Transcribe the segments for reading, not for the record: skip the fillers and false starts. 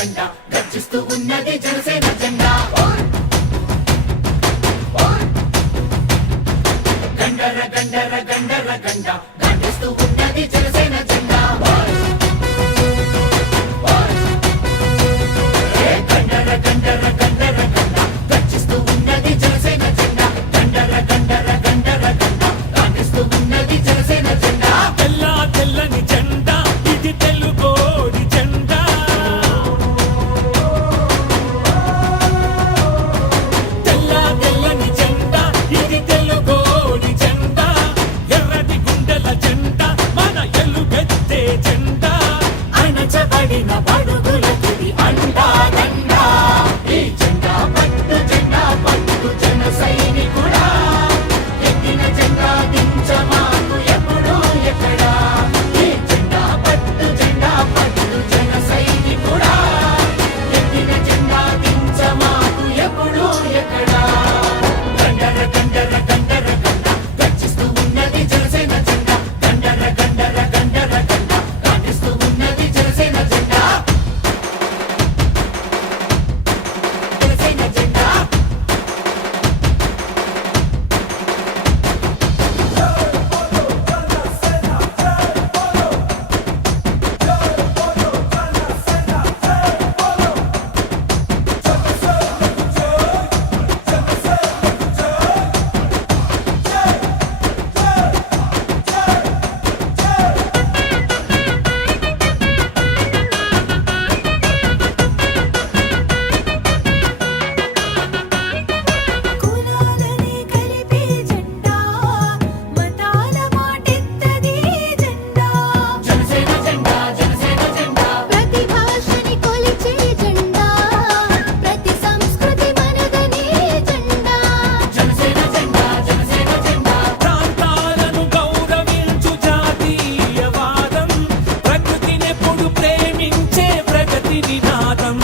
గండ గర్జిస్తూ ఉన్నది జనసేన జెండా గండర గండర గండర గండ గర్జిస్తూ ఉన్నది జనసేన జెండా గండర గండర గండర గండ గర్జిస్తూ ఉన్నది జనసేన జెండా గండర గండర గండర గండ గర్జిస్తూ ఉన్నది జనసేన జెండా తెల్ల తెల్లని జెండా ఇది తెలుగోడి జెండా తెల్ల తెల్లని జెండా ఇది తెలుగోడి జెండా ఎర్రటి గుండెల జెండా మన ఎలుగెత్తే జెండా అణచబడిన బడుగులకి అండా దండా ఈ జెండా పట్టు జన సైనికుడా ఎత్తిన జెండా దించమాకు ఎప్పుడు ఎక్కడా ఈ జెండా పట్టు జన సైనికుడా ఎత్తిన జెండా దించమాకు ఎప్పుడు ఎక్కడా గండర గండర గండర గండ గర్జిస్తూ ఉన్నది జనసేన జెండా గండర గండర గండర గండ గాంధిస్తూ ఉన్నది జనసేన జెండా జనసేన జెండా కులాలని కలిపే జెండా మతాల మాటెత్తది జెండా జనసేన జెండా జనసేన జెండా ప్రతి భాషని కొలిచే జెండా ప్రతి సంస్కృతి మనదనే జెండా జనసేన జెండా జనసేన జెండా ప్రాంతాలను గౌరవించు జాతీయవాదం ప్రకృతినెప్పుడు ప్రేమించే ప్రగతి నినాదం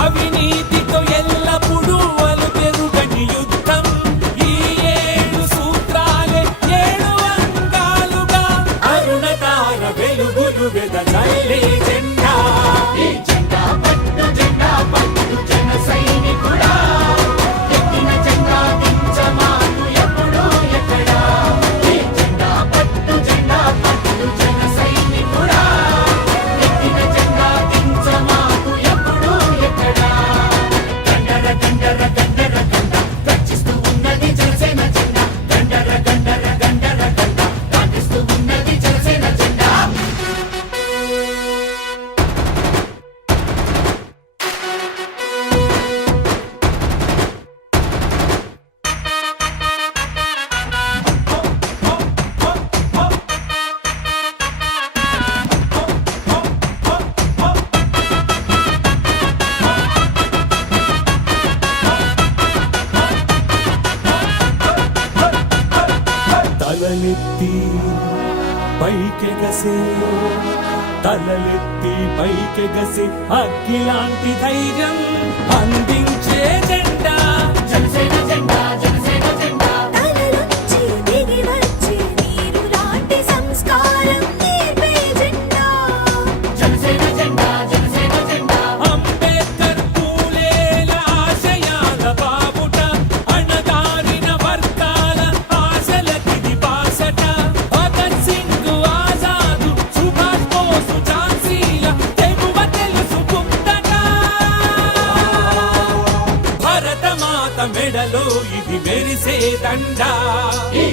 అవినీతితో ఎల్లప్పుడూ అలుపెరుగని యుద్ధం ఈ 7 సూత్రాలే 7 అంగాలుగా అరుణతార వెలుగులు వెదజల్లే జెండా ఈ జెండా పట్టు జన సైనికుడా ఎత్తిన జెండా దించమాకు ఎప్పుడు ఎక్కడా ఈ జెండా పట్టు జన సైనికుడా ఎత్తిన జెండా దించమాకు ఎప్పుడు ఎక్కడా గండర గండర గండర గండ గర్జిస్తూ ఉన్నది జనసేన జెండా గండర గండర గండర గండ గాంధిస్తూ ఉన్నది జనసేన జెండా తలలెత్తి పైకెగసే తలలెత్తి పైకెగసే అగ్గిలాంటి ధైర్యం అందించే జెండా జనసేన జెండా జనసేన జెండా తలలోంచి దిగి వచ్చే నీరు లాంటి సంస్కారం నేర్పే జెండా జనసేన జెండా జనసేన జెండా అంబేద్కర్ పూలేల ఆశయాల బాబుట అణగారిన వర్గాల ఆశలకిది బాసట భగత్ సింగ్ ఆజాదు సుభాష్ బోసు ఝాన్సీల తెగువ తెలుసుకుందట భరతమాత మెడలో ఇది మెరిసే దండా ఈ